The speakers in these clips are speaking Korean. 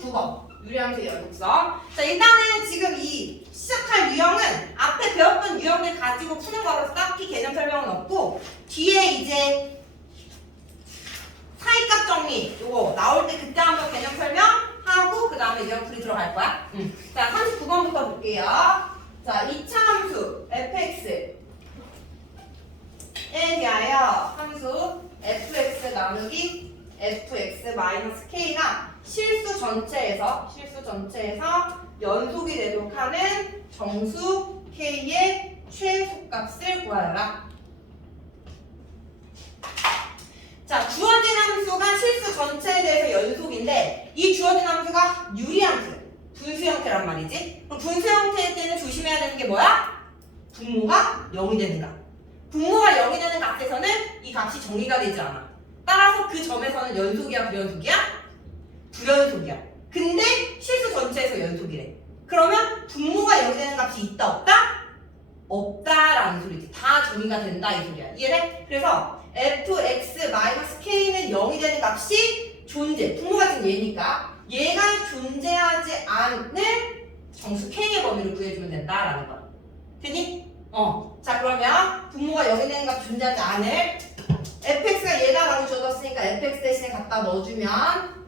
39번 유리함수 연속성. 자, 일단은 지금 이 시작할 유형은 앞에 배웠던 유형들 가지고 푸는 거라서 딱히 개념 설명은 없고, 뒤에 이제 사이값 정리 요거 나올 때 그때 한번 개념 설명하고 그 다음에 유형풀이 들어갈 거야. 자, 39번부터 볼게요. 자, 2차 함수 fx에 대하여 함수 fx 나누기 fx-k가 실수 전체에서 연속이 되도록 하는 정수 k의 최소값을 구하여라. 자, 주어진 함수가 실수 전체에 대해서 연속인데 이 주어진 함수가 유리함수, 분수 형태란 말이지. 그럼 분수 형태일 때는 조심해야 되는 게 뭐야? 분모가 0이 되는 값. 분모가 0이 되는 값에서는 이 값이 정의가 되지 않아. 따라서 그 점에서는 연속이야, 불연속이야? 불연속이야. 근데 실수 전체에서 연속이래. 그러면 분모가 0이 되는 값이 있다, 없다? 없다라는 소리지. 다 정의가 된다 이 소리야. 이해돼? 그래서 fx-k는 0이 되는 값이 분모가 지금 얘니까 얘가 존재하지 않는 정수 k의 범위를 구해주면 된다라는 거. 되니? 자, 그러면 분모가 0이 되는 값이 존재하지 않을 fx가 얘다라고 주어졌으니까 fx 대신에 갖다 넣어주면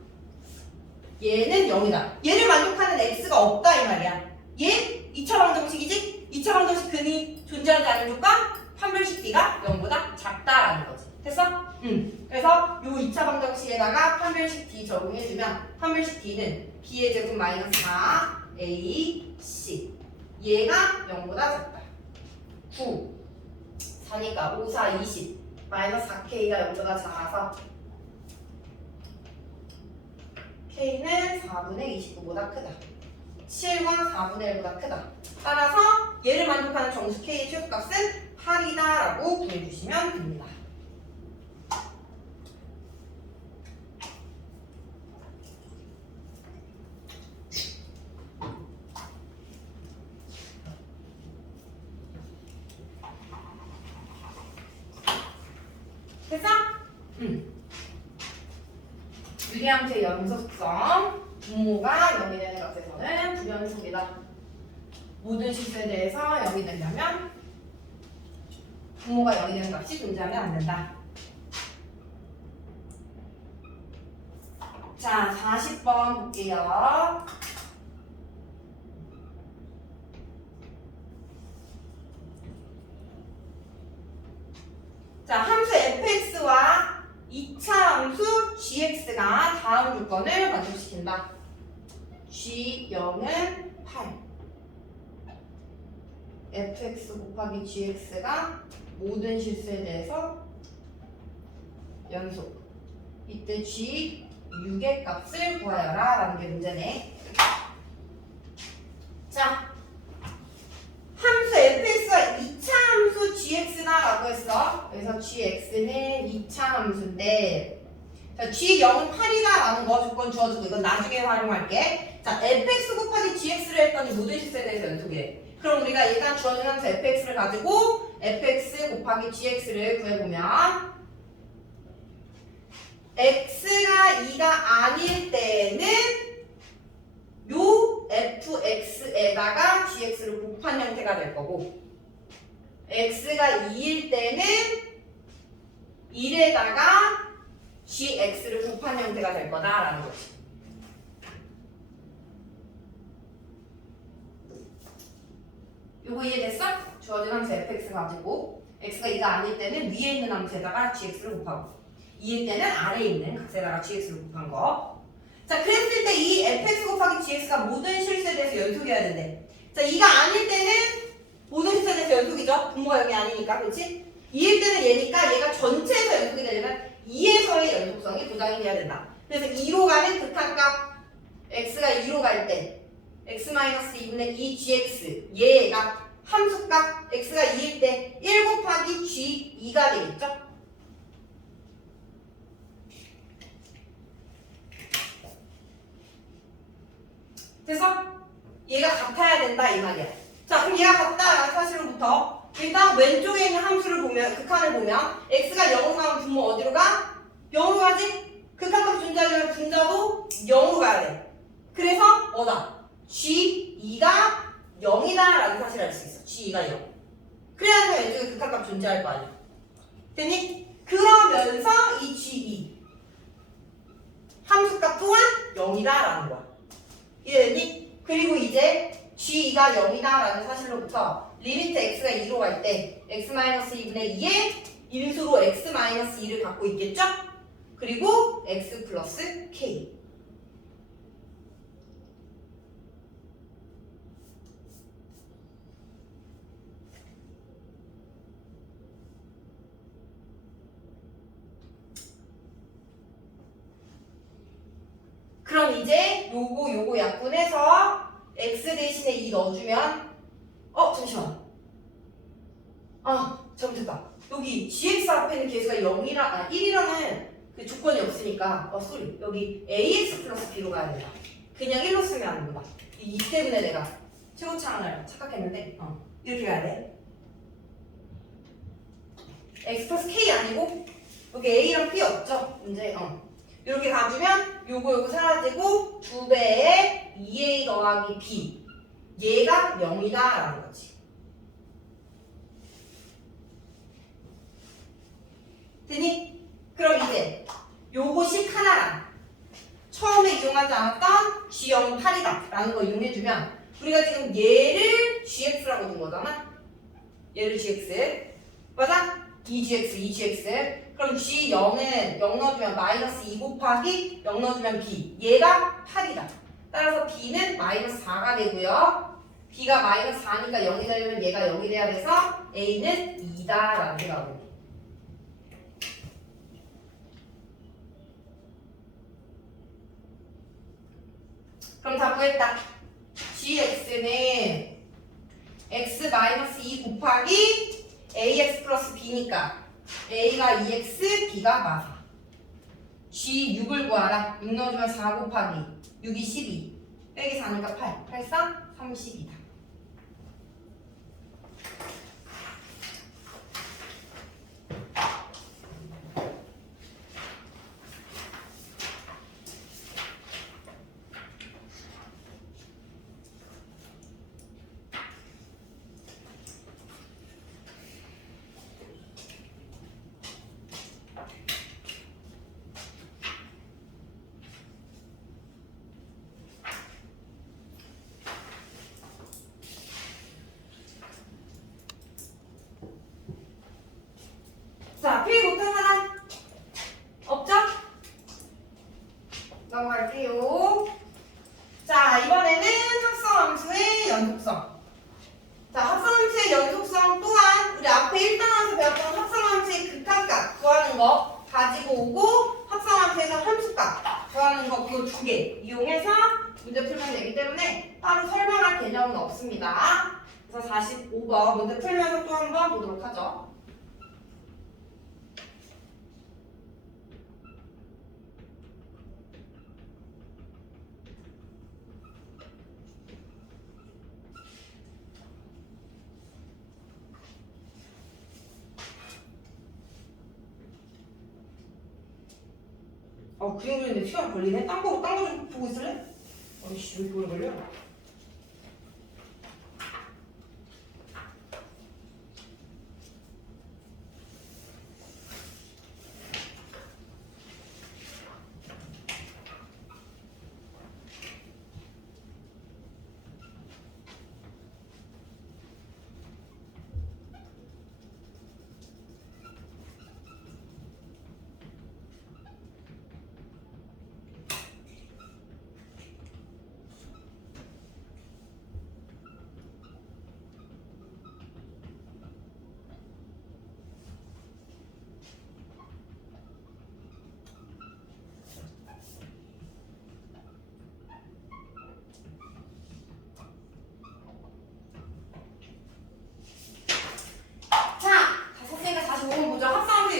얘는 0이다. 얘를 만족하는 x가 없다 이 말이야. 얘 2차 방정식이지? 2차 방정식 근이 존재하지 않는 조건 판별식 d가 0보다 작다라는 거지. 됐어? 그래서 요 2차 방정식에다가 판별식 d 적용해주면 판별식 d는 b의 제곱 마이너스 4 a c 얘가 0보다 작다. 9 4니까 5, 4, 20 마이너스 4k가 0보다 작아서 k는 4분의 29보다 크다. 7과 4분의 1보다 크다. 따라서 얘를 만족하는 정수 k의 최소값은 8이다 라고 구해주시면 됩니다. 됐어? 유리함수의 연속성 분모가 0이 되는 값에서는 불연속이다. 모든 실수에 대해서 0이 되려면 분모가 0이 되는 값이 존재하면 안 된다. 자, 40번 볼게요. 자, 함수 fx와 2차 함수 gx가 다음 조건을 만족시킨다. g0은 8. fx 곱하기 gx가 모든 실수에 대해서 연속. 이때 g 6의 값을 구하여라 라는 게 문제네. 자, 함수 fx와 2차 함수 gx다 라고 했어. 그래서 gx는 2차 함수인데, 자, g0은 8이다 라는 거 조건 주어주고 이건 나중에 활용할게. 자, fx 곱하기 gx를 했더니 모든 실수에 대해서 연속이래. 그럼 우리가 일단 주어진 함수 fx를 가지고 fx 곱하기 gx를 구해보면 x가 2가 아닐 때는 요 fx에다가 gx를 곱한 형태가 될 거고, x가 2일 때는 1에다가 gx를 곱한 형태가 될 거다라는 거지. 요거 이해됐어? 주어진 함수 fx 가지고 x가 2가 아닐 때는 위에 있는 함수에다가 gx를 곱하고 2일 때는 아래에 있는 값에다가 gx를 곱한 거. 자, 그랬을 때 이 fx 곱하기 gx가 모든 실수에 대해서 연속이어야 된대. 자, 2가 아닐 때는 모든 실수에 대해서 연속이죠. 분모가 0이 아니니까, 그렇지? 2일 때는 얘니까 얘가 전체에서 연속이 되려면 2에서의 연속성이 보장이 돼야 된다. 그래서 2로 가는 극한값 x가 2로 갈 때 x-2분의 2gx 얘가 함수값 x가 2일 때 1 곱하기 g2가 되겠죠? 그래서 얘가 같아야 된다 이 말이야. 자, 그럼 얘가 같다라는 사실로부터 일단 왼쪽에 있는 함수를 보면, 극한을 보면 x가 0으로 가면 분모 어디로 가? 0으로 가지? 극한값이 존재하려면 분자도 0으로 가야 돼. 그래서 뭐다? G2가 0이다 라는 사실을 알 수 있어. G2가 0. 그래야 왼쪽에 극한값 존재할 거 아니야. 됐니? 그러면서 이 G2 함수값 또한 0이다 라는 거야. 이해됐니? 그리고 이제 G2가 0이다 라는 사실로부터 리미트 x가 2로 갈 때 x-2분의 2의 인수로 x-2를 갖고 있겠죠? 그리고 x 플러스 k. 그럼 이제 요거 약분해서 x 대신에 2 넣어주면 잠시만. 잘못했다. 여기 gx 앞에는 계수가 1이라는 그 조건이 없으니까 쏘리. 여기 ax 플러스 b로 가야 된다. 그냥 1로 쓰면 안 된다. 이 때문에 내가 최고차항을 착각했는데 이렇게 가야 돼. x 플러스 k 아니고 여기 a랑 b 없죠? 문제 이렇게 가주면 요거 사라지고 2배의 2a 더하기 b 얘가 0이다 라는 거지. 되니? 그럼 이제 요거식 하나랑 처음에 이용하지 않았던 G0은 8이다 라는 거 이용해주면 우리가 지금 얘를 GX라고 둔 거잖아? 얘를 GX 맞아? 2GX 그럼 G0은 0 넣어주면 마이너스 2 곱하기 0 넣어주면 B 얘가 8이다. 따라서 B는 마이너스 4가 되고요. B가 마이너스 4니까 0이 되려면 얘가 0이 돼야 돼서 A는 2다 라는 게 나오고. 그럼 다 구했다. GX는 X-2 곱하기 AX 플러스 B니까 A가 2X, B가 마사. G6을 구하라. 6 넣어주면 4 곱하기 6이 12 빼기 4니까 8 8, 4, 30이다. 자, 필기 못한 사람 없죠? 넘어갈게요. 자, 이번에는 합성함수의 연속성. 자, 합성함수의 연속성 또한 우리 앞에 1단원에서 배웠던 합성함수의 극한값 구하는 거 가지고 오고 합성함수에서 함수값 구하는 거 그거 2개 이용해서 문제 풀면 되기 때문에 따로 설명할 개념은 없습니다. 그래서 45번 문제 풀면서 또 한 번 보도록 하죠. 그림 그리는데 시간 걸리네? 딴 거 좀 보고 있을래? 아이씨, 왜 이렇게 오래 걸려?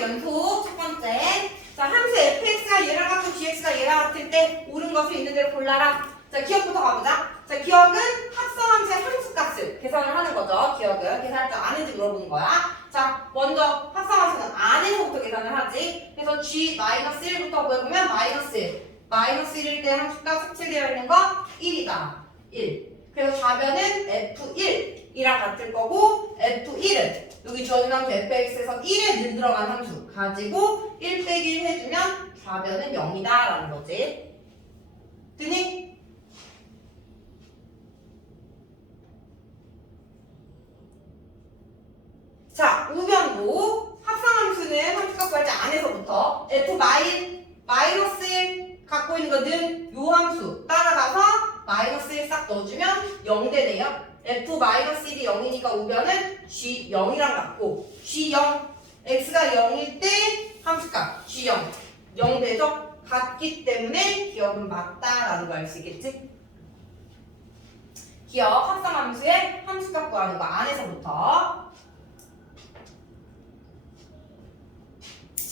연속 첫 번째. 자, 함수 fx가 얘랑 같고 gx가 얘랑 같을 때 옳은 것을 있는 대로 골라라. 자, 기억부터 가보자. 자, 기억은 합성함수의 함수값을 계산을 하는 거죠. 기억은 계산할 줄 아는지 물어보는 거야. 자, 먼저 합성함수는 안에서부터 계산을 하지. 그래서 g-1부터 구해보면 마이너스 1일 때 함수값 색칠되어 있는 거 F1이다. 1. 그래서 좌변은 F1이랑 같을 거고 F1은 여기 주어진 함수 fx에서 1에 는 들어간 함수 가지고 1 빼기 1 해주면 좌변은 0이다 라는 거지. 되니? 자, 우변도 합성함수는 함수값 구할 때 안에서부터 f 마이너스 1 갖고 있는 거는 요 함수 따라가서 마이너스 1 싹 넣어주면 0 되네요. f 마이너스 1이 0이니까 우변은 g 0이랑 같고 g 0 x가 0일 때 함수값 g 0 되죠? 같기 때문에 기억은 맞다라는 걸 알 수 있겠지? 기억 합성함수의 함수값 구하는 거 안에서부터.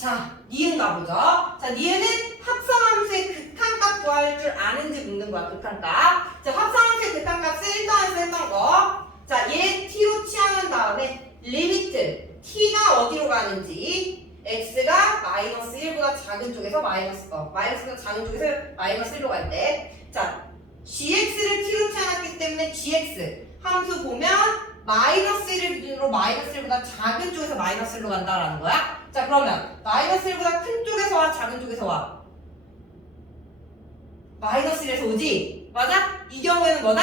자, 니은 가보죠. 자, 니은은 합성함수의 극한값 구할 줄 아는지 묻는 거야, 극한값. 자, 합성함수의 극한값을 일단에서 했던 거. 자, 얘 t로 취하는 다음에 리미트 t가 어디로 가는지 x가 마이너스 1보다 작은 쪽에서 마이너스보다 작은 쪽에서 마이너스 1로 갈 때. 자, gx를 t로 취해놨기 때문에 gx 함수 보면 마이너스 1을 기준으로 마이너스 1보다 작은 쪽에서 마이너스 1로 간다라는 거야. 자, 그러면 마이너스 1보다 큰 쪽에서 와, 작은 쪽에서 와? 마이너스 1에서 오지? 맞아? 이 경우에는 뭐다?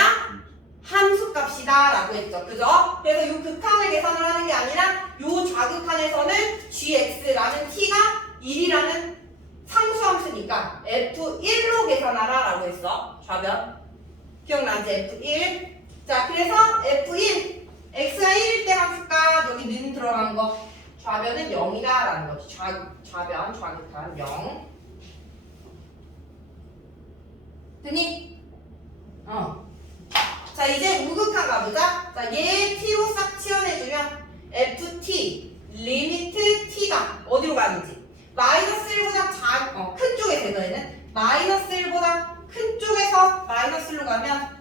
함수값이다 라고 했죠. 그죠? 그래서 이 극한을 계산을 하는 게 아니라 이 좌극한에서는 gx라는 t가 1이라는 상수함수니까 f1로 계산하라 라고 했어. 좌변 기억나지? f1. 자, 그래서 f1 x가 1일 때 함수값 여기 는 들어간 거 좌변은 0이다 라는 거지. 좌변 좌극한 0 되니? 자, 이제 우극한 가보자. 자, 얘 t로 싹 치환해주면 ft 리미트 t가 어디로 가는지 마이너스 1보다 큰 쪽에 대거에는 마이너스 1보다 큰 쪽에서 마이너스 1로 가면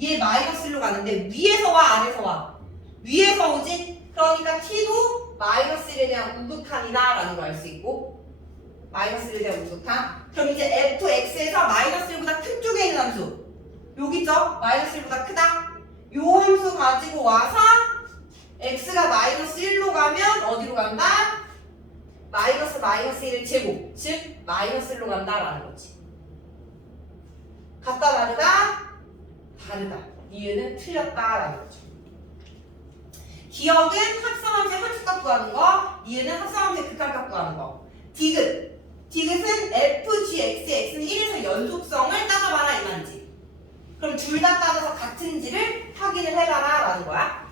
얘 마이너스 1로 가는데 위에서 와 아래서 와? 위에서 오지? 그러니까 t도 마이너스 1에 대한 우극한이다 라는 걸 알 수 있고 마이너스 1에 대한 우극한. 그럼 이제 fx에서 마이너스 1보다 큰 쪽에 있는 함수 여기 있죠? 마이너스 1보다 크다. 요 함수 가지고 와서 x가 마이너스 1로 가면 어디로 간다? 마이너스 1의 제곱 즉 마이너스 1로 간다 라는 거지. 같다 다르다? 다르다. 니은은 틀렸다 라는 거죠. 기억은 합성함수의 함수값 구하는 거, 니은은 합성함수의 극한값 구하는 거. 디귿은 f, g, x, x는 1에서 연속성을 따져봐라 이 말이지. 그럼 둘 다 따져서 같은지를 확인을 해봐라 라는 거야.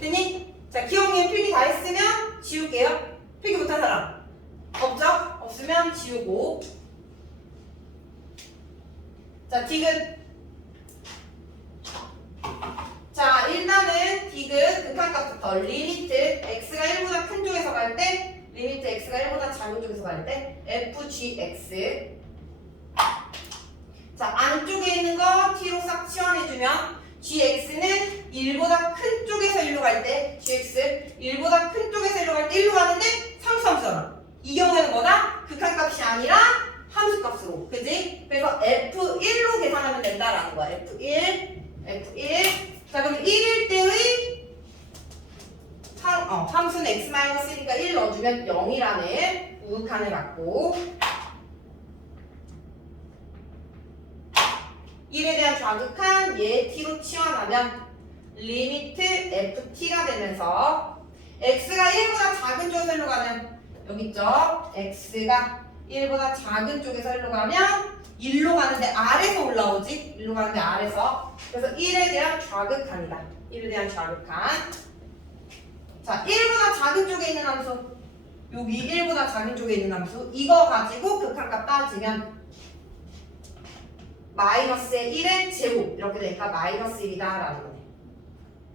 되니? 자, 기억님 필기 다 했으면 지울게요. 필기 못한 사람 없죠? 없으면 지우고. 자, 디귿. 자, 일단은 디귿 극한값부터 리미트 x가 1보다 큰 쪽에서 갈 때 리미트 x가 1보다 작은 쪽에서 갈 때 fgx. 자, 안쪽에 있는 거 t로 싹 치환해주면 gx는 1보다 큰 쪽에서 1로 갈 때 gx 1보다 큰 쪽에서 1로 갈 때 1로 가는데 상수함수잖아. 이 경우에는 뭐다? 극한값이 아니라 함수값으로. 그지? 그래서 f1로 계산하면 된다라는 거야. f1. 자, 그럼 1일 때의 함수는 x-1이니까 1 넣어주면 0이라는 우극한을 갖고 1에 대한 좌극한 얘 t로 치환하면 리미트 ft가 되면서 x가 1보다 작은 쪽에서 1로 가면 여기 있죠? x가 1보다 작은 쪽에서 1로 가면 1로 가는데 아래서 올라오지? 1로 가는데 아래서. 그래서 1에 대한 좌극한이다. 1에 대한 좌극한. 자, 1보다 작은 쪽에 있는 함수 여기 1보다 작은 쪽에 있는 함수 이거 가지고 극한값 따지면 마이너스의 1의 제곱 이렇게 되니까 마이너스 1이다 라는 거네.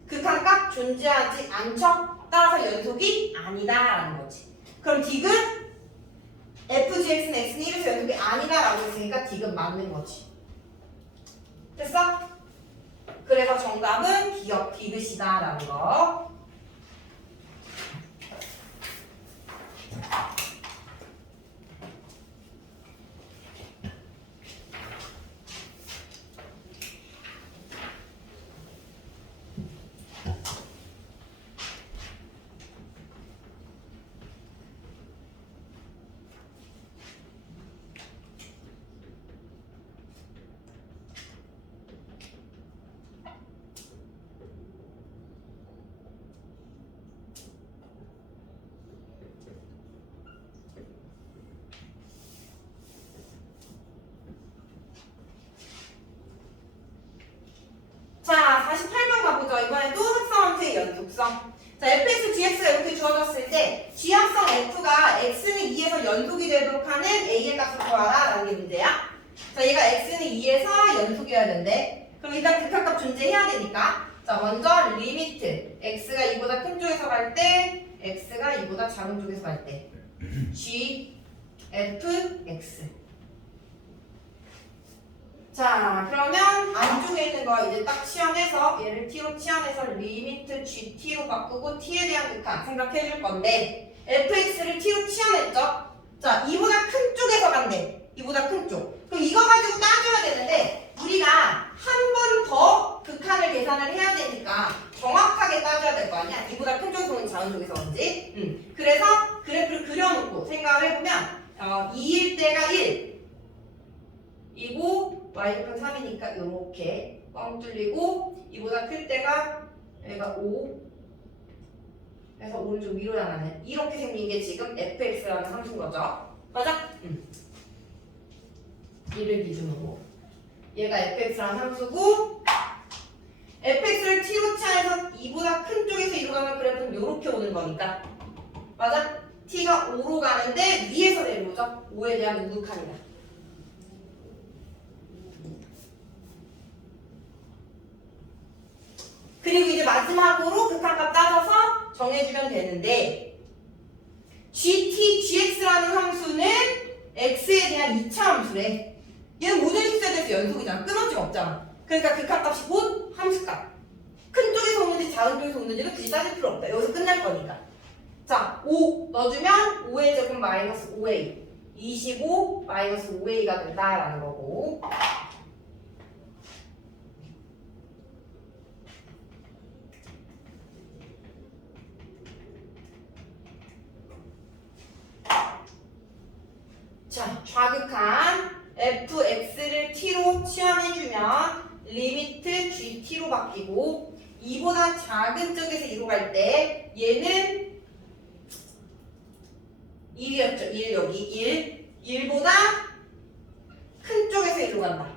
극한값 존재하지 않죠? 따라서 연속이 아니다 라는 거지. 그럼 디귿 fgx는 x는 1에서 연속이 아니다 라고 했으니까 디귿 맞는 거지. 됐어? 그래서 정답은 기억 디귿이다 라는 거. T로 가보죠. 이번에도 합성함수의 연속성. 자, fx, gx가 이렇게 주어졌을 때 G합성 f가 x는 2에서 연속이 되도록 하는 a의 값을 구하라 라는 게 문제야. 자, 얘가 x는 2에서 연속이어야 되는데 그럼 일단 극한값 존재해야 되니까 자, 먼저 리미트 x가 2보다 큰 쪽에서 갈 때 x가 2보다 작은 쪽에서 갈 때 g, f, x. 자, 그러면 안쪽에 있는 거 이제 딱 치환해서 얘를 t로 치환해서 리미트 gt로 바꾸고 t에 대한 극한 생각해 줄 건데 fx를 t로 치환했죠? 자, 이보다 큰 쪽에서 간대. 이보다 큰 쪽. 그럼 이거 가지고 따져야 되는데 우리가 한 번 더 극한을 계산을 해야 되니까 정확하게 따져야 될 거 아니야? 이보다 큰 쪽에서 오는 작은 쪽에서 오는지. 그래서 그래프를 그려놓고 생각을 해보면 2일 때가 1 이고 y는 3이니까 이렇게 뻥 뚫리고 이보다 클 때가 얘가 5 그래서 오른쪽 위로 향하는 이렇게 생긴 게 지금 fx라는 함수인 거죠. 맞아? 이를 기준으로 얘가 fx라는 함수고 fx를 t로 치환해서 2보다 큰 쪽에서 2로 가면 그래프는 이렇게 오는 거니까 맞아? t가 5로 가는데 위에서 내려오죠? 5에 대한 우극한이다. 그리고 이제 마지막으로 극한값 따져서 정해주면 되는데 gt, gx라는 함수는 x에 대한 2차 함수래. 얘는 모든 식수에 대해서 연속이잖아. 끊어짐 없잖아. 그러니까 극한값이 곧 함수값. 큰 쪽에서 오는지 작은 쪽에서 오는지는 굳이 따질 필요 없다. 여기서 끝날 거니까. 자, 5 넣어주면 5의 제곱 마이너스 5a 25 마이너스 5a가 된다라는 거고 자, 좌극한 fx를 t로 치환해주면 리미트 gt로 바뀌고 2보다 작은 쪽에서 2로 갈 때 얘는 1이었죠. 1 여기 1보다 큰 쪽에서 1로 간다.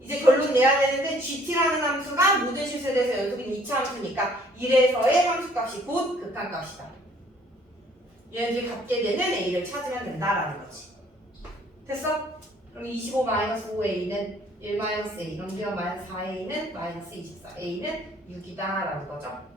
이제 결론 내야 되는데 gt라는 함수가 모든 실수에 대해서 연속인 2차 함수니까 1에서의 함수값이 곧 극한값이다. 얘네들이 갖게 되는 a를 찾으면 된다라는 거지. 됐어? 그럼 25-5a는 1-a 넘겨 마이너스 4a는 마이너스 24 a는 6이다라는 거죠.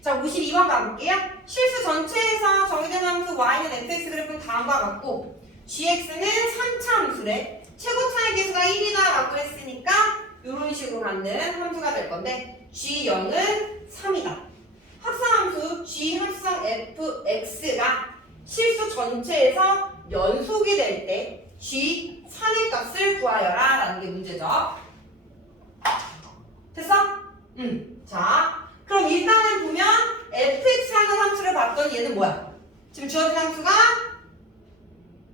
자, 52번 가볼게요. 실수 전체에서 정의된 함수 y는 fx 그래프는 다음과 같고 gx는 3차 함수래. 최고차의 계수가 1이다라고 했으니까 이런 식으로 갖는 함수가 될 건데 g0은 3이다. 합성함수 g 합성 fx가 실수 전체에서 연속이 될 때 g 3의 값을 구하여라 라는 게 문제죠. 됐어? 자, 그럼 일단은 보면 fx라는 함수를 봤더니 얘는 뭐야? 지금 주어진 함수가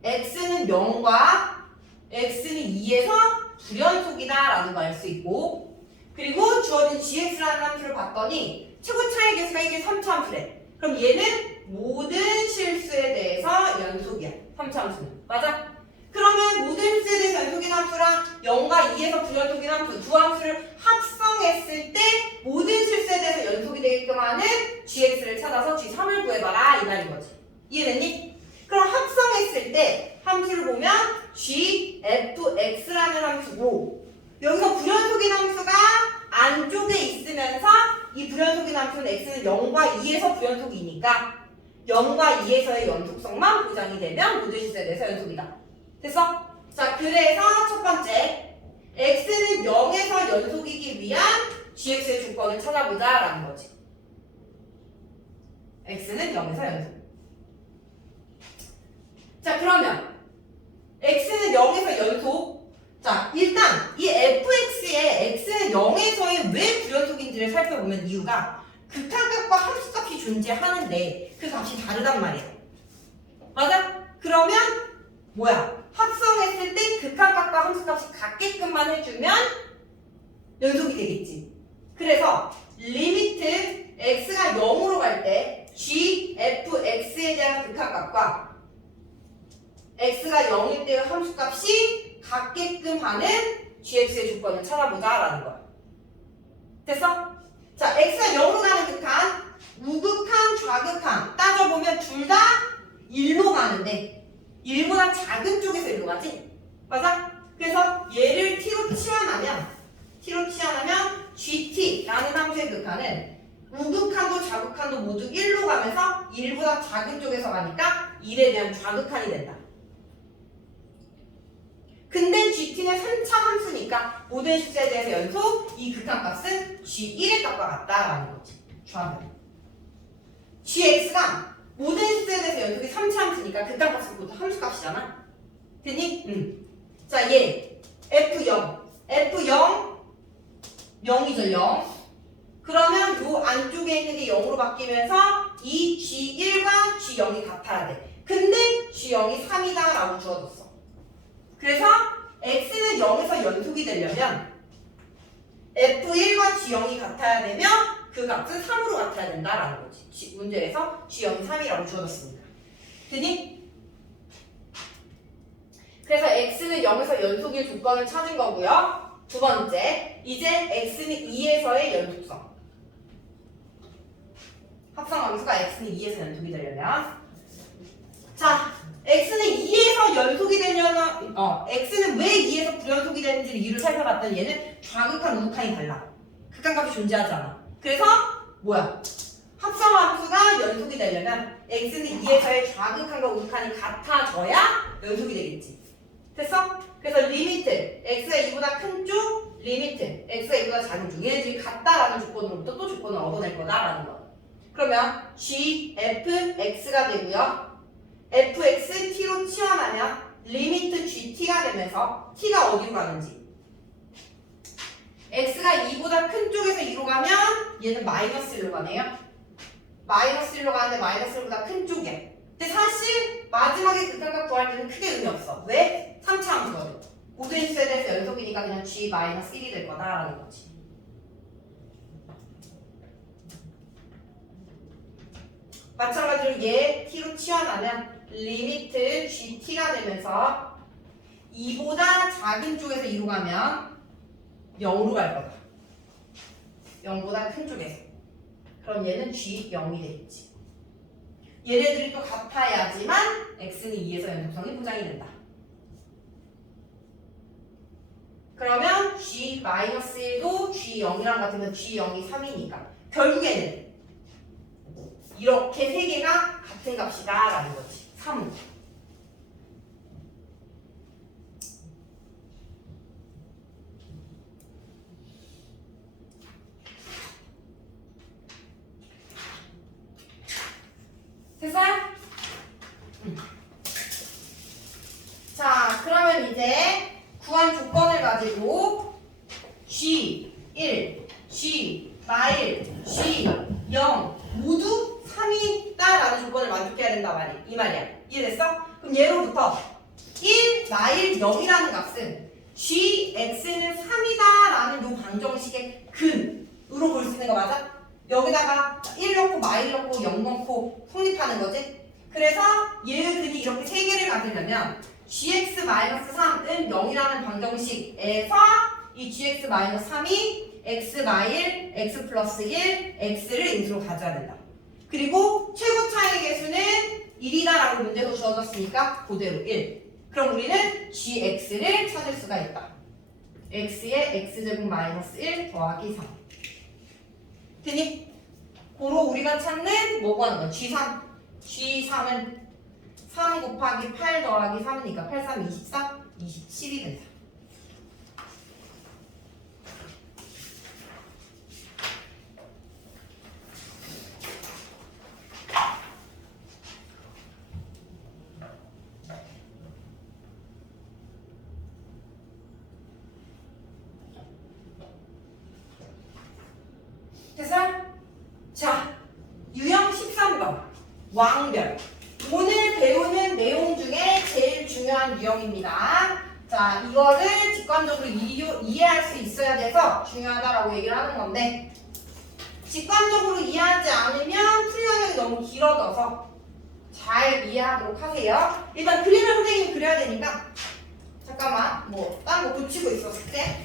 x는 0과 x는 2에서 불연속이다 라는 걸 알 수 있고 그리고 주어진 gx라는 함수를 봤더니 최고차의 계수가 이게 3차 함수래. 그럼 얘는 모든 실수에 대해서 연속이야. 3차 함수는. 맞아? 그러면 모든 실수에 대해서 연속인 함수랑 0과 2에서 불연속인 함수 두 함수를 합성했을 때 모든 실수에 대해서 연속이 되게끔 하는 gx를 찾아서 g3을 구해봐라 이 말인 거지. 이해됐니? 그럼 합성했을 때 함수를 보면 gfx라는 함수고 여기서 불연속인 함수가 안쪽에 있으면서 이 불연속인 함수는 x는 0과 2에서 불연속이니까 0과 2에서의 연속성만 보장이 되면 모든 시제에서 연속이다. 됐어? 자, 그래서 첫 번째 x는 0에서 연속이기 위한 gx의 조건을 찾아보자 라는 거지. x는 0에서 연속. 자, 그러면 x는 0에서 연속. 자, 일단 이 fx의 x는 0에서의 왜 불연속인지를 살펴보면 이유가 극한값과 함수값이 존재하는데 그 값이 다르단 말이야. 맞아? 그러면 뭐야? 합성했을 때 극한값과 함수값이 같게끔만 해주면 연속이 되겠지. 그래서 리미트 x가 0으로 갈 때 g, fx에 대한 극한값과 x가 0일 때의 함수값이 같게끔 하는 gx의 조건을 찾아보자라는 거야. 됐어? 자, x가 0으로 가는 극한, 우극한, 좌극한 따져보면 둘 다 1로 가는데 1보다 작은 쪽에서 1로 가지? 맞아? 그래서 얘를 t로 치환하면 gt라는 함수의 극한은 우극한도 좌극한도 모두 1로 가면서 1보다 작은 쪽에서 가니까 1에 대한 좌극한이 된다. 근데 gt는 3차 함수니까 모든 식자에 대해서 연속 이 극한값은 g1의 값과 같다라는 거지. 주하면 gx가 모든 식자에 대해서 연속이 3차 함수니까 극한값은 모두 함수값이잖아. 됐니? 자, 얘 f0 0이죠. 0. 그러면 요 안쪽에 있는 게 0으로 바뀌면서 이 g1과 g0이 같아야 돼. 근데 g0이 3이다 라고 주어졌어. 그래서 x는 0에서 연속이 되려면 f1과 g0이 같아야 되면 그 값은 3으로 같아야 된다라는 거지. 문제에서 g0이 3이라고 주어졌으니까. 됐니? 그래서 x는 0에서 연속일 조건을 찾은 거고요. 두 번째, 이제 x는 2에서의 연속성. 합성함수가 x는 2에서 연속이 되려면 자, x는 2에서 연속이 되려면 x는 왜 2에서 불연속이 되는지를 이유를 살펴봤더니 얘는 좌극한 우극한이 달라. 극한값이 존재하지 않아. 그래서 뭐야? 합성함수가 연속이 되려면 x는 2에서의 좌극한과 우극한이 같아져야 연속이 되겠지. 됐어? 그래서 리미트 x가 2보다 큰 쪽, 리미트 x가 2보다 작은 쪽 얘네들이 같다라는 조건으로부터 또 조건을 얻어낼 거다라는 거야. 그러면 g, f, x가 되고요. fx t로 치환하면 리미트 gt가 되면서 t가 어디로 가는지 x가 2보다 큰 쪽에서 2로 가면 얘는 마이너스 1로 가네요. 마이너스 1로 가는데 마이너스 1보다 큰 쪽이야. 근데 사실 마지막에 극한값 구할 때는 크게 의미 없어. 왜? 3차 함수거든. 모든 수에 대해서 연속이니까 그냥 g-1이 될 거다라는 거지. 마찬가지로 얘 t로 치환하면 리미트 gt가 되면서 2보다 작은 쪽에서 2로 가면 0으로 갈 거다. 0보다 큰 쪽에서. 그럼 얘는 g0이 되겠지. 얘네들이 또 같아야지만 x는 2에서 연속성이 보장이 된다. 그러면 g-1도 g0이랑 같으면 g0이 3이니까 결국에는 이렇게 세 개가 같은 값이다 라는 거지. 3은. 됐어요? 자, 그러면 이제 구한 조건을 가지고 G1, G-1, G0 모두 3이다라는 조건을 만족해야 된다 이 말이야. 이해됐어? 그럼 예로부터 1, 마일 0이라는 값은 gx는 3이다라는 요 방정식의 근으로 볼 수 있는 거 맞아? 여기다가 1 넣고 마일 넣고 0 넣고 성립하는 거지? 그래서 얘의 근이 이렇게 세 개를 가지려면 gx-3은 0이라는 방정식에서 이 gx-3이 x-1, x 플러스 1, x를 인수로 가져야 된다. 그리고 최고 차이 계수는 1이다라고 문제도 주어졌으니까 그대로 1. 그럼 우리는 gx를 찾을 수가 있다. x에 x제곱 마이너스 1 더하기 3. 되니? 고로 우리가 찾는 뭐 구하는 거야? G3. G3은 3 곱하기 8 더하기 3이니까 8, 3, 24, 27이 된다. 됐어? 자, 유형 13번 왕별. 오늘 배우는 내용 중에 제일 중요한 유형입니다. 자, 이거를 직관적으로 이해할 수 있어야 돼서 중요하다라고 얘기를 하는 건데, 직관적으로 이해하지 않으면 풀이 영역이 너무 길어져서 잘 이해하도록 하세요. 일단 그림을 선생님이 그려야 되니까 잠깐만 뭐 다른 거 고치고 있었을 때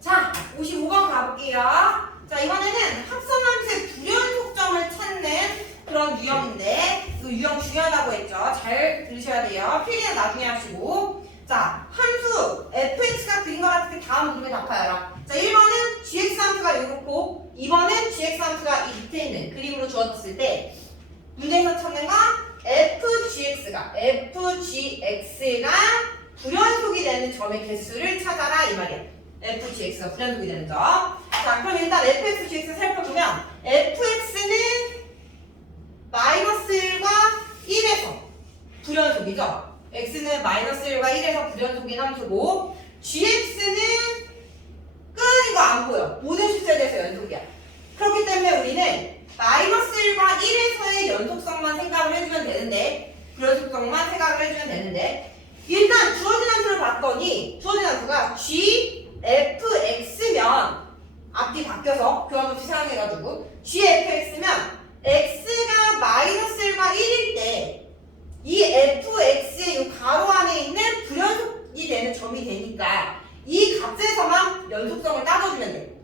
자, 55번 가볼게요. 자, 이번에는 합성함수의 불연속점을 찾는 그런 유형인데, 이 유형 중요하다고 했죠. 잘 들으셔야 돼요. 필기는 나중에 하시고. 자, 함수 fx가 그린 것 같을 때 다음 문제 답하여라. 자, 1번은 gx 함수가 이렇고 2번은 gx 함수가 이 밑에 있는 그림으로 주어졌을 때 문제에서 찾는 건 fgx가 불연속이 되는 점의 개수를 찾아라 이 말이야. fgx가 불연속이 되는 점. 자, 그럼 일단 fx, gx 살펴보면 fx는 마이너스 1과 1에서 불연속이죠. x는 마이너스 1과 1에서 불연속인 함수고 gx는 이거 안 보여. 모든 숫자에 대해서 연속이야. 그렇기 때문에 우리는 마이너스 1과 1에서의 연속성만 생각을 해주면 되는데 불연속성만 생각을 해주면 되는데 일단 주어진 함수를 봤더니 주어진 함수가 gfx면 앞뒤 바뀌어서 교환법칙 사용해가지고 gfx면 x가 마이너스 1과 1일 때 이 fx의 이 가로 안에 있는 불연속이 되는 점이 되니까 이 값에서만 연속성을 따져주면 돼.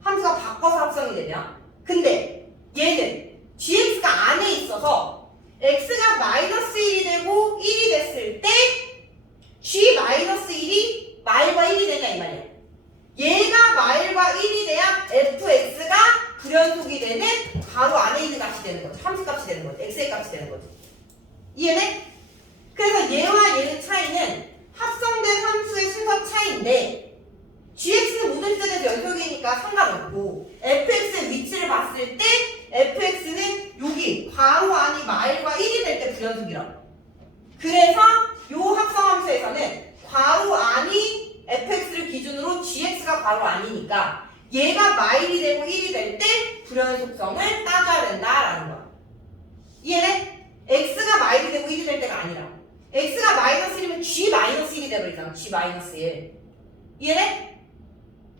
함수가 바꿔서 합성이 되면. 근데 얘는 gx가 안에 있어서 x가 마이너스 1이 되고 1이 됐을 때 g 마이너스 1이 마일과 1이 되냐 이 말이야. 얘가 마일과 1이 돼야 fx가 불연속이 되는 가로 안에 있는 값이 되는 거지. 함수 값이 되는 거지. x의 값이 되는 거지. 이해돼? 그래서 얘와 얘의 차이는 합성된 함수의 순서 차이인데 1이니까 상관없고 fx의 위치를 봤을 때 fx는 여기 괄호 안이 마일과 1이 될 때 불연속이라고. 그래서 요 합성함수에서는 괄호 안이 fx를 기준으로 gx가 괄호 안이니까 얘가 마일이 되고 1이 될 때 불연속성을 따져야 된다라는 거야. 이해돼? x가 마일이 되고 1이 될 때가 아니라 x가 마이너스 1이면 g 마이너스 1이 되버리잖아. g 마이너스 1. 이해돼?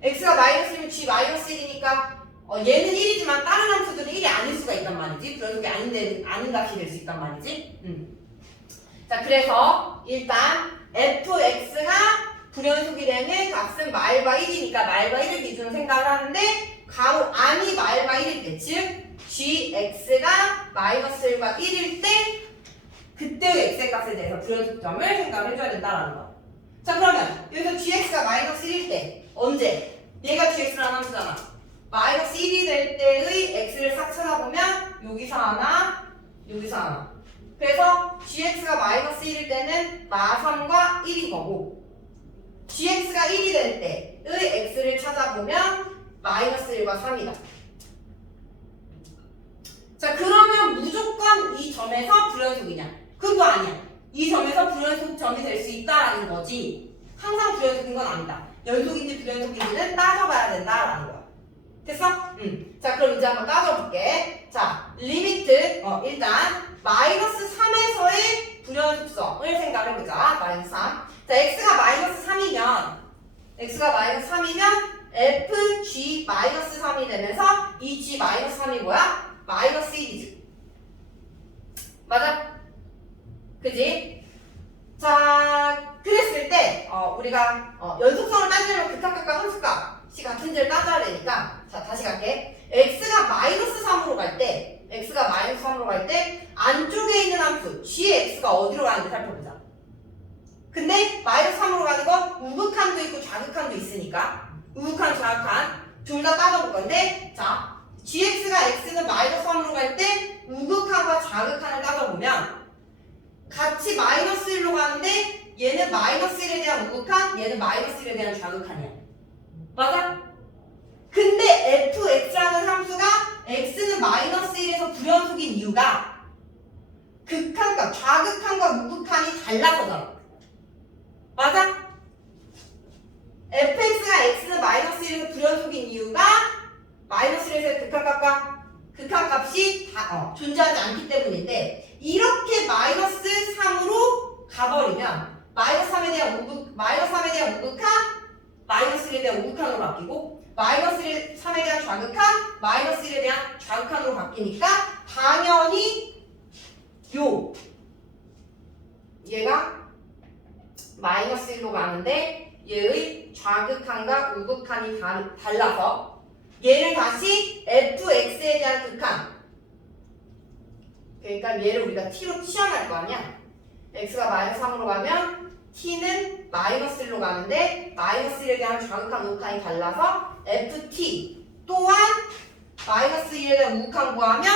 x가 마이너스 1이면 g 마이너스 1이니까 얘는 1이지만 다른 함수들은 1이 아닐 수가 있단 말이지. 불연속이 아닌 값이 될 수 있단 말이지. 자, 그래서 일단 fx가 불연속이 되는 값은 마일과 1이니까 마일과 1을 기준으로 생각을 하는데 괄호 안이 마일과 1일 때, 즉 gx가 마이너스 1과 1일 때 그때의 x의 값에 대해서 불연속점을 생각을 해줘야 된다는 거야. 자, 그러면 여기서 gx가 마이너스 1일 때 언제? 얘가 gx라는 함수잖아. 마이너스 1이 될 때의 x를 싹 찾아보면 여기서 하나, 여기서 하나. 그래서 gx가 마이너스 1일 때는 마3과 1인 거고 gx가 1이 될 때의 x를 찾아보면 마이너스 1과 3이다. 자, 그러면 무조건 이 점에서 불연속이냐? 그것도 아니야. 이 점에서 불연속점이 될 수 있다라는 거지. 항상 불연속인 건 아니다. 연속인지 불연속인지는 따져봐야 된다라는 거야. 됐어? 자, 그럼 이제 한번 따져볼게. 자, 리미트 일단 마이너스 3에서의 불연속성을 생각해보자. 마이너스 3. 자, x가 마이너스 3이면 fg 마이너스 3이 되면서 이 g 마이너스 3이 뭐야? 마이너스 1이지. 맞아? 그지? 자, 그랬을 때 우리가 연속성을 따지려면 극한값과 함수값이 같은지를 따져야 되니까 자, 다시 갈게. x가 마이너스 3으로 갈 때 안쪽에 있는 함수 gx가 어디로 가는지 살펴보자. 근데 마이너스 3으로 가는 건 우극한도 있고 좌극한도 있으니까 우극한, 좌극한 둘 다 따져볼 건데 자, gx가 x는 마이너스 3으로 갈 때 우극한과 좌극한을 따져보면 같이 마이너스 1로 가는데 얘는 마이너스 1에 대한 우극한, 얘는 마이너스 1에 대한 좌극한이야. 맞아? 근데 fx라는 함수가 x는 마이너스 1에서 불연속인 이유가 극한값, 좌극한과 우극한이 달라서잖아. 맞아? fx가 x는 마이너스 1에서 불연속인 이유가 마이너스 1에서의 극한값이 존재하지 않기 때문인데 이렇게 마이너스 3으로 가버리면 마이너스 3에 대한 우극한 마이너스 1에 대한 우극한으로 바뀌고 마이너스 3에 대한 좌극한 마이너스 1에 대한 좌극한으로 바뀌니까 당연히 얘가 마이너스 1로 가는데 얘의 좌극한과 우극한이 달라서 얘를 다시 fx에 대한 극한 그러니까 얘를 우리가 t로 치환할 거 아니야. x가 마이너스 3으로 가면 t는 마이너스 1로 가는데 마이너스 1에 대한 좌극한 우극한이 달라서 ft 또한 마이너스 1에 대한 우극한 구하면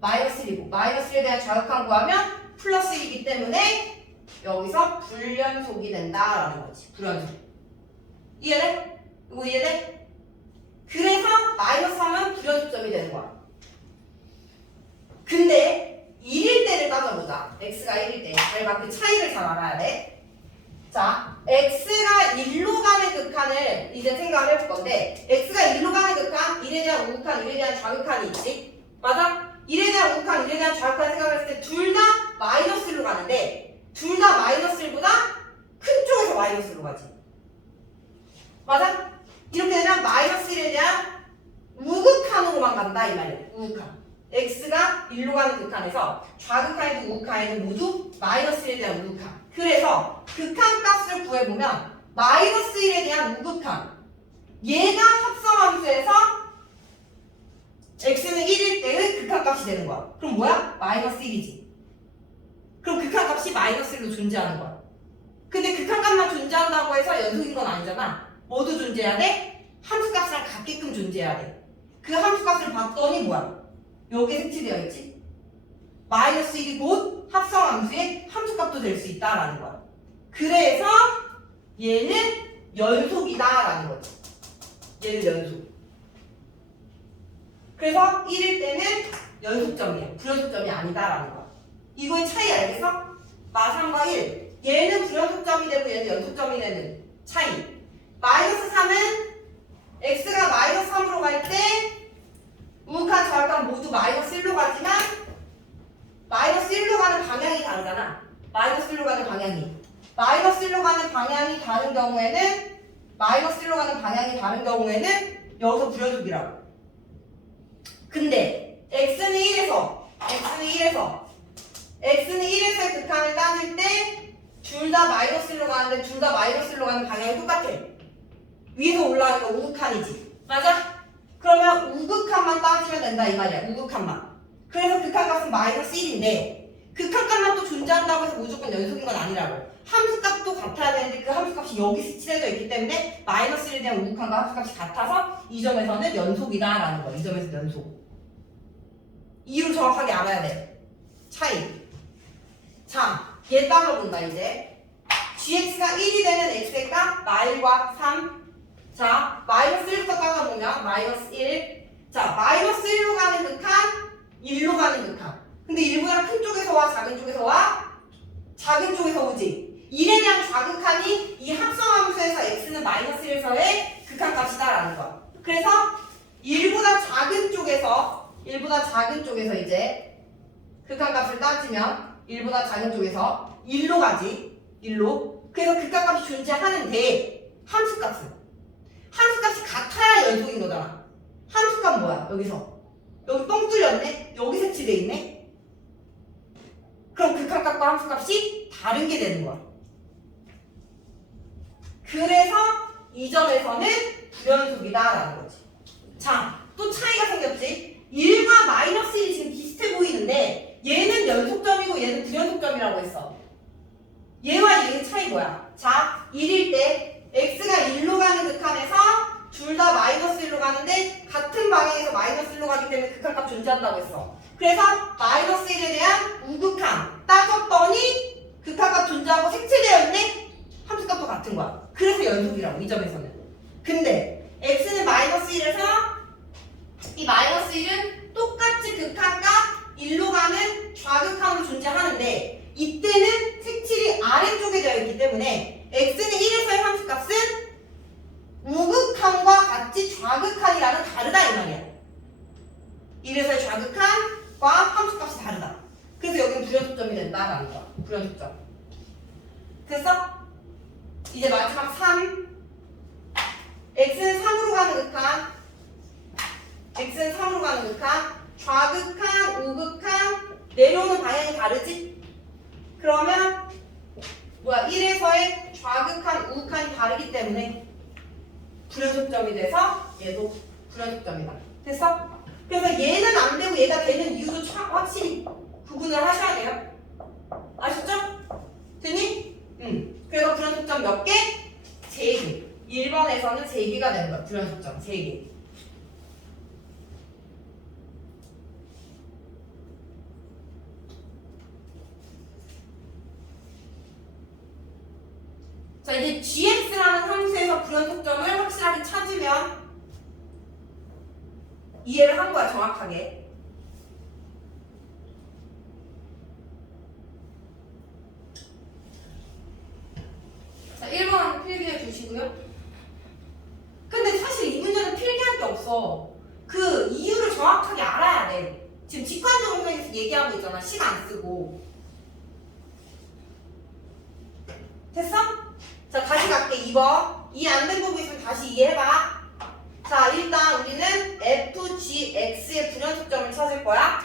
마이너스 1이고 마이너스 1에 대한 좌극한 구하면 플러스 1이기 때문에 여기서 불연속이 된다라는 거지. 불연속. 이해돼? 이거 이해돼? 그래서 마이너스 3은 불연속점이 되는 거야. 근데 1일 때를 따져보자. x가 1일 때. 저희가 그 차이를 잘 알아야 돼. 자, x가 1로 가는 극한을 이제 생각을 해볼 건데 x가 1로 가는 극한, 1에 대한 우극한, 1에 대한 좌극한이 있지? 맞아? 1에 대한 우극한, 1에 대한 좌극한 생각했을 때 둘 다 마이너스 1로 가는데 둘 다 마이너스 1보다 큰 쪽에서 마이너스 1로 가지. 맞아? 이렇게 되면 마이너스 1에 대한 우극한으로만 간다 이 말이야. 우극한. x가 1로 가는 극한에서 좌극한에도 우극한에도 모두 마이너스 1에 대한 우극한. 그래서 극한 값을 구해보면 마이너스 1에 대한 우극한 얘가 합성함수에서 x는 1일 때의 극한 값이 되는 거야. 그럼 뭐야? 마이너스 1이지. 그럼 극한 값이 마이너스 1로 존재하는 거야. 근데 극한 값만 존재한다고 해서 연속인 건 아니잖아. 뭐도 존재해야 돼? 함수 값이랑 같게끔 존재해야 돼. 그 함수 값을 봤더니 뭐야? 여기에 색칠되어 있지? 마이너스 1이 곧 합성함수의 함수값도 될 수 있다라는 거야. 그래서 얘는 연속이다라는 거지. 얘는 연속. 그래서 1일 때는 연속점이야. 불연속점이 아니다라는 거야. 이거의 차이 알겠어? 마3과 1. 얘는 불연속점이 되고 얘는 연속점이 되는 차이. 마이너스 3은 x가 마이너스 3으로 갈 때 우극한 좌극한 모두 마이너스 1로 가지만 마이너스 1로 가는 방향이 다르잖아. 마이너스 1로 가는 방향이. 마이너스 1로 가는 방향이 다른 경우에는 여기서 불연속이라고. 근데 x는 1에서의 극한을 따질 때 둘 다 마이너스 1로 가는데 둘 다 마이너스 1로 가는 방향이 똑같아. 위에서 올라가니까 우극한이지. 맞아? 그러면 우극한만 따지면 된다 이 말이야. 우극한만. 그래서 극한값은 마이너스 1인데 극한값만 또 존재한다고 해서 무조건 연속인 건 아니라고. 함수값도 같아야 되는데 그 함수값이 여기 칠해져 있기 때문에 마이너스 1에 대한 우극한과 함수값이 같아서 이 점에서는 연속이다라는 거야. 이 점에서 연속. 이유를 정확하게 알아야 돼. 차이. 자, 얘 따져본다 이제. gx가 1이 되는 x의 값 마일과 3. 자, 마이너스 1부터 따져보면 마이너스 1. 자, 마이너스 1로 가는 극한, 1로 가는 극한. 근데 1보다 큰 쪽에서 와, 작은 쪽에서 와? 작은 쪽에서 오지. 1에 대한 좌극한이 이 합성함수에서 x는 마이너스 1에서의 극한값이다라는 거야. 그래서 1보다 작은 쪽에서 이제 극한값을 따지면 1보다 작은 쪽에서 1로 가지. 1로. 그래서 극한값이 존재하는데 함수값이 같아야 연속인 거잖아. 함수값 뭐야? 여기서. 여기 뻥 뚫렸네? 여기 색칠돼 있네? 그럼 극한값과 함수값이 다른 게 되는 거야. 그래서 이 점에서는 불연속이다라는 거지. 자, 또 차이가 생겼지? 1과 마이너스 1이 지금 비슷해 보이는데 얘는 연속점이고 얘는 불연속점이라고 했어. 얘와 얘의 차이 뭐야? 자, 1일 때 x가 1로 가는 극한에서 둘 다 마이너스 1로 가는데 같은 방향에서 마이너스 1로 가기 때문에 극한값 존재한다고 했어. 그래서 마이너스 1에 대한 우극한 따졌더니 극한값 존재하고 색칠되어 있네? 함수값도 같은 거야. 그래서 연속이라고 이 점에서는. 근데 x는 마이너스 1에서 이 마이너스 1은 똑같이 극한값 1로 가는 좌극한으로 존재하는데 이때는 색칠이 아래쪽에 되어 있기 때문에 x는 1에서의 함수값은 우극한과 같이 좌극한이라는 다르다 이 말이야. 1에서의 좌극한과 함수값이 다르다. 그래서 여기는 불연속점이 된다라는 거야. 불연속점. 됐어? 이제 마지막 3. x는 3으로 가는 극한, 좌극한, 우극한, 내려오는 방향이 다르지? 그러면 뭐야? 1에서의 좌극한, 우극한이 다르기 때문에 불연속점이 돼서 얘도 불연속점이다. 됐어? 그래서 얘는 안 되고 얘가 되는 이유도 확실히 구분을 하셔야 돼요. 아셨죠? 됐니? 그래서 불연속점 몇 개? 3개. 1번에서는 3개가 되는 거야. 불연속점 3개. 자, 이제 gx라는 함수에서 불연속점을 확실하게 찾으면 이해를 한 거야, 정확하게. 자, 1번 한번 필기해 주시고요. 근데 사실 이 문제는 필기할 게 없어. 그 이유를 정확하게 알아야 돼. 지금 직관적으로 얘기하고 있잖아. 식 안 쓰고. 됐어? 자, 다시 갈게. 2번. 이해 안 된 부분 있으면 다시 이해해봐. 자, 일단 우리는 fgx의 불연속점을 찾을 거야.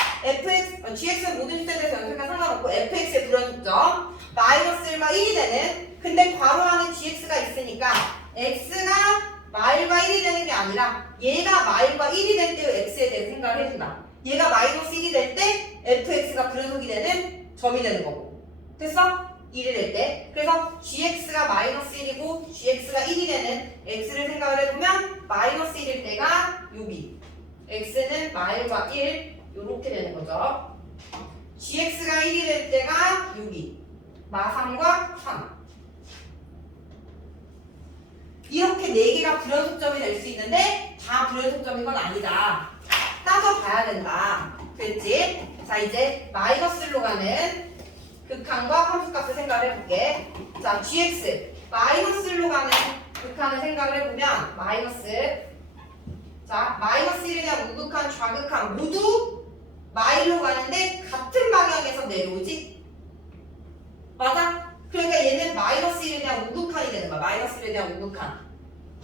gx의 모든 숫자에 대해서 연속과 상관없고 fx의 불연속점 마이너스 1과 1이 되는, 근데 괄호 안에 gx가 있으니까 x가 마일과 1이 되는 게 아니라 얘가 마일과 1이 될 때 x에 대해 생각을 해준다. 얘가 마이너스 1이 될 때 fx가 불연속이 되는 점이 되는 거고. 됐어? 1이 될 때. 그래서 gx가 마이너스 1이고 gx가 1이 되는 x를 생각을 해보면 마이너스 1일 때가 여기, x는 마일과 1 이렇게 되는 거죠. gx가 1이 될 때가 여기 마3과 3 이렇게 이렇게 4개가 불연속점이 될 수 있는데 다 불연속점인 건 아니다. 따져봐야 된다. 그랬지? 자, 이제 마이너스로 가는 극한과 함수값을 생각을 해볼게. 자, gx 마이너스로 가는 극한을 생각을 해보면 마이너스 1에 대한 우극한, 좌극한 모두 마일로 가는데 같은 방향에서 내려오지? 맞아? 그러니까 얘는 마이너스 1에 대한 우극한이 되는 거야. 마이너스 1에 대한 우극한.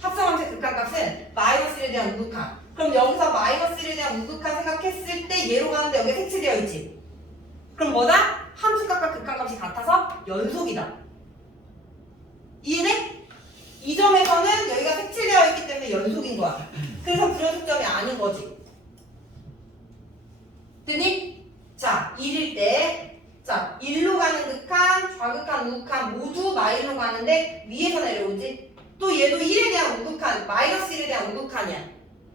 합성함수의 극한값은 마이너스 1에 대한 우극한. 그럼 여기서 마이너스 1에 대한 우극한 생각했을 때 얘로 가는데 여기 색칠되어 있지? 그럼 뭐다? 함수값과 극한값이 같아서 연속이다. 이해돼? 이 점에서는 여기가 색칠되어 있기 때문에 연속인 거야. 그래서 불연속점이 아닌 거지. 됐니? 자, 1일 때, 자, 1로 가는 극한, 좌극한, 우극한 모두 마일로 가는데 위에서 내려오지? 또 얘도 1에 대한 우극한, 마이너스 1에 대한 우극한이야.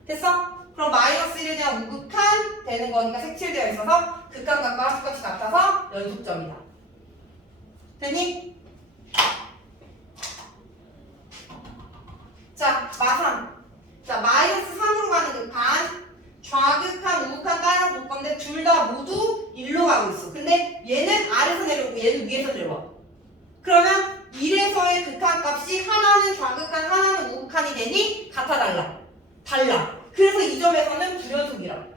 됐어? 그럼 마이너스 1에 대한 우극한 되는 거니까 색칠되어 있어서 극한값과 함수값이 같아서 연속점이다. 됐니? 자, 마삼. 자, 마이너스 3으로 가는 극한, 좌극한, 우극한 따라서 볼 건데 둘 다 모두 1로 가고 있어. 근데 얘는 아래서 내려오고 얘는 위에서 내려와. 그러면 1에서의 극한값이 하나는 좌극한, 하나는 우극한이 되니 같아 달라? 달라. 그래서 이 점에서는 불연속이라.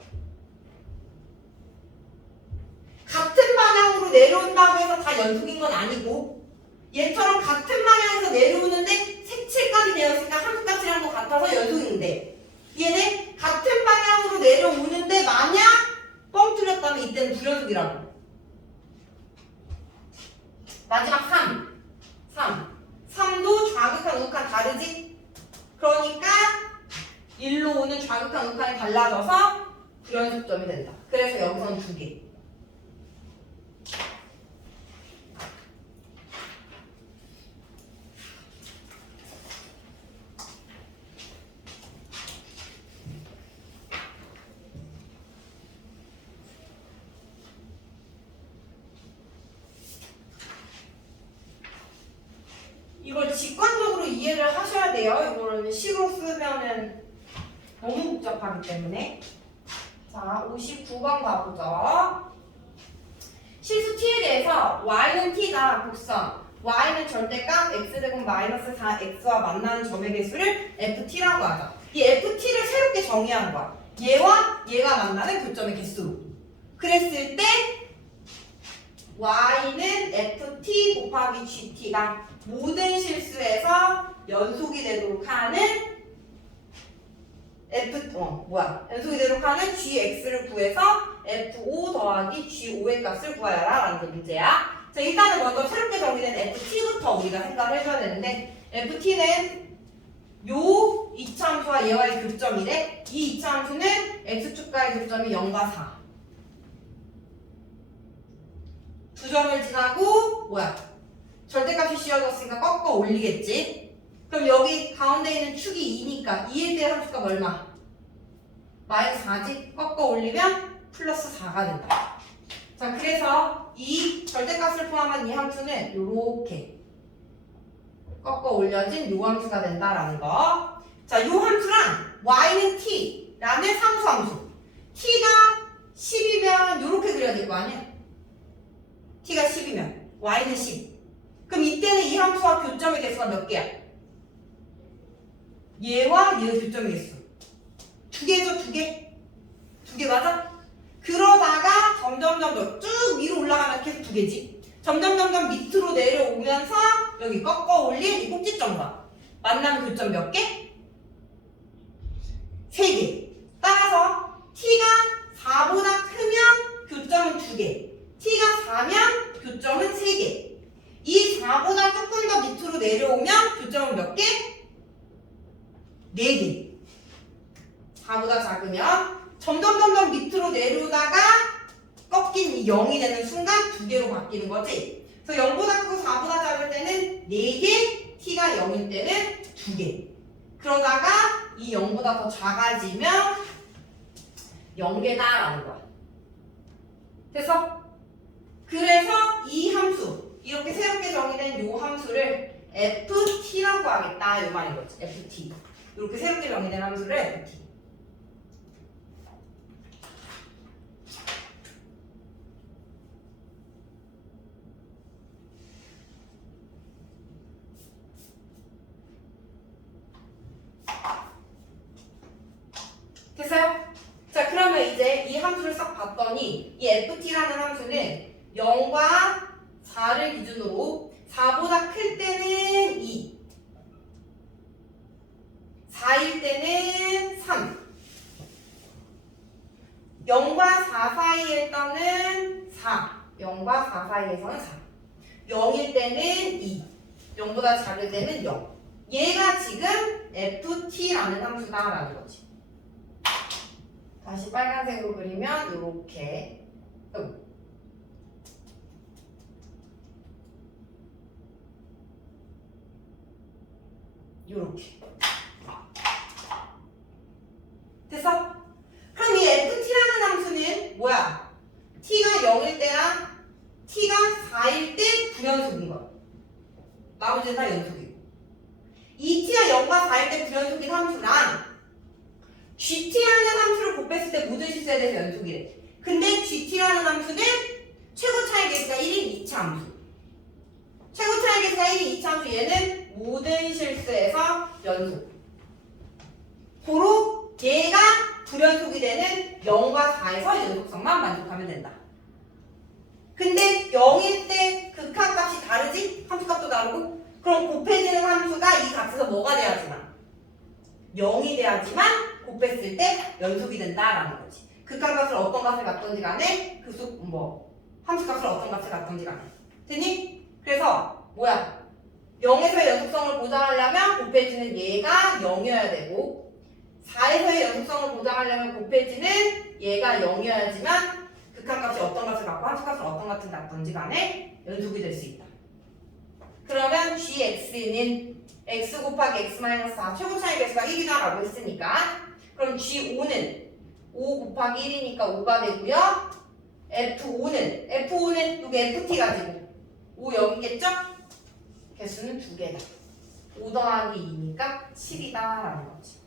같은 방향으로 내려온다고 해서 다 연속인 건 아니고 얘처럼 같은 방향에서 내려오는데 색칠까지 되었으니까 함수값이랑도 같아서 연속인데 얘는 같은 방향으로 내려오는데 만약 뻥 뚫렸다면 이때는 불연속이라고. 마지막 3도 좌극한, 우극한 다르지? 그러니까 1로 오는 좌극한, 우극한이 달라져서 불연속점이 된다. 그래서 여기서는 2개. 이걸 직관적으로 이해를 하셔야 돼요. 이거를 식으로 쓰면은 너무 복잡하기 때문에. 자, 59번 가보죠. 실수 t에 대해서 y는 t가 곡선, y는 절대값 x제곱 마이너스 4x와 만나는 점의 개수를 ft라고 하죠. 이 ft를 새롭게 정의한 거야. 얘와 얘가 만나는 교점의 개수. 그랬을 때 y는 ft 곱하기 gt가 모든 실수에서 연속이 되도록 하는 연속이 되도록 하는 gx를 구해서 f5 더하기 g5의 값을 구하여라 라는 게 문제야. 자, 일단은 먼저 새롭게 정의된 ft부터 우리가 생각을 해줘야 되는데 ft는 요 이차함수와 얘와의 교점이래. 이 이차함수는 x축과의 교점이 0과 4. 두 점을 지나고 절대값이 씌워졌으니까 꺾어 올리겠지. 그럼 여기 가운데 있는 축이 2니까 2에 대한 함수가 얼마? 마이너스 4지? 꺾어 올리면 플러스 4가 된다. 자, 그래서 이 절대값을 포함한 이 함수는 요렇게 꺾어 올려진 요 함수가 된다라는 거. 자, 요 함수랑 y는 t라는 상수함수. t가 10이면 요렇게 그려야 될 거 아니야? t가 10이면 y는 10. 그럼 이때는 이 함수와 교점의 개수가 몇 개야? 얘와 얘의 교점의 개수 2개죠? 2개? 2개 맞아? 그러다가 점점 쭉 위로 올라가면 계속 2개지. 점점 밑으로 내려오면서 여기 꺾어 올린 이 꼭지점과 만나는 교점 몇 개? 3개. 따라서 t가 4보다 크면 교점은 2개, t가 4면 교점은 3개. 이 4보다 조금 더 밑으로 내려오면 교점은 몇 개? 4개. 4보다 작으면 점점 밑으로 내려오다가 꺾인 이 0이 되는 순간 2개로 바뀌는 거지. 그래서 0보다 크고 4보다 작을 때는 4개, t가 0일 때는 2개. 그러다가 이 0보다 더 작아지면 0개다라는 거야. 됐어? 그래서 이 함수, 이렇게 새롭게 정의된 이 함수를 ft라고 하겠다 이 말인 거지. ft 이렇게 새롭게 정의된 함수를 ft. 됐어요? 자, 그러면 이제 이 함수를 싹 봤더니 이 ft라는 함수는 0과 4를 기준으로 4보다 클 때는 2, 4일 때는 3, 0과 4 사이에 있다는 4, 0과 4 사이에서는 4, 0일 때는 2, 0보다 작을 때는 0. 얘가 지금 ft라는 함수다라는 거지. 다시 빨간색으로 그리면 이렇게 요렇게 됐어? 그럼 이 ft라는 함수는 뭐야? t가 0일 때랑 t가 4일 때 불연속인 거야. 나머지는 다 연속이고. 이 t가 0과 4일 때 불연속인 함수랑 gt라는 함수를 곱했을 때 모든 실수에 대해서 연속이래. 근데 gt라는 함수는 최고 차이 계수가 1인 2차 함수. 최고 차이 계수가 1인 2차 함수 얘는 모든 실수에서 연속. 고로 얘가 불연속이 되는 0과 4에서 연속성만 만족하면 된다. 근데 0일 때 극한값이 다르지? 함수값도 다르고? 그럼 곱해지는 함수가 이 값에서 뭐가 돼야지만? 0이 돼야지만 곱했을 때 연속이 된다라는 거지. 극한값을 어떤 값을 갖던지 간에 함수값을 어떤 값을 갖던지 간에. 됐니? 그래서 뭐야? 0에서의 연속성을 보장하려면 곱해지는 얘가 0이어야 되고 4에서의 연속성을 보장하려면 곱해지는 얘가 0이어야지만 극한값이 어떤 값을 갖고 함수값을 어떤 값을 갖던지 간에 연속이 될 수 있다. 그러면 gx는 x 곱하기 x-4 최고 차이 계수가 1이다 라고 했으니까 그럼 g5는 5 곱하기 1이니까 5가 되고요. f5는 여기 ft 가지고 5 여기 있겠죠? 개수는 2개다. 5 더하기 2니까 7이다 라는 거지.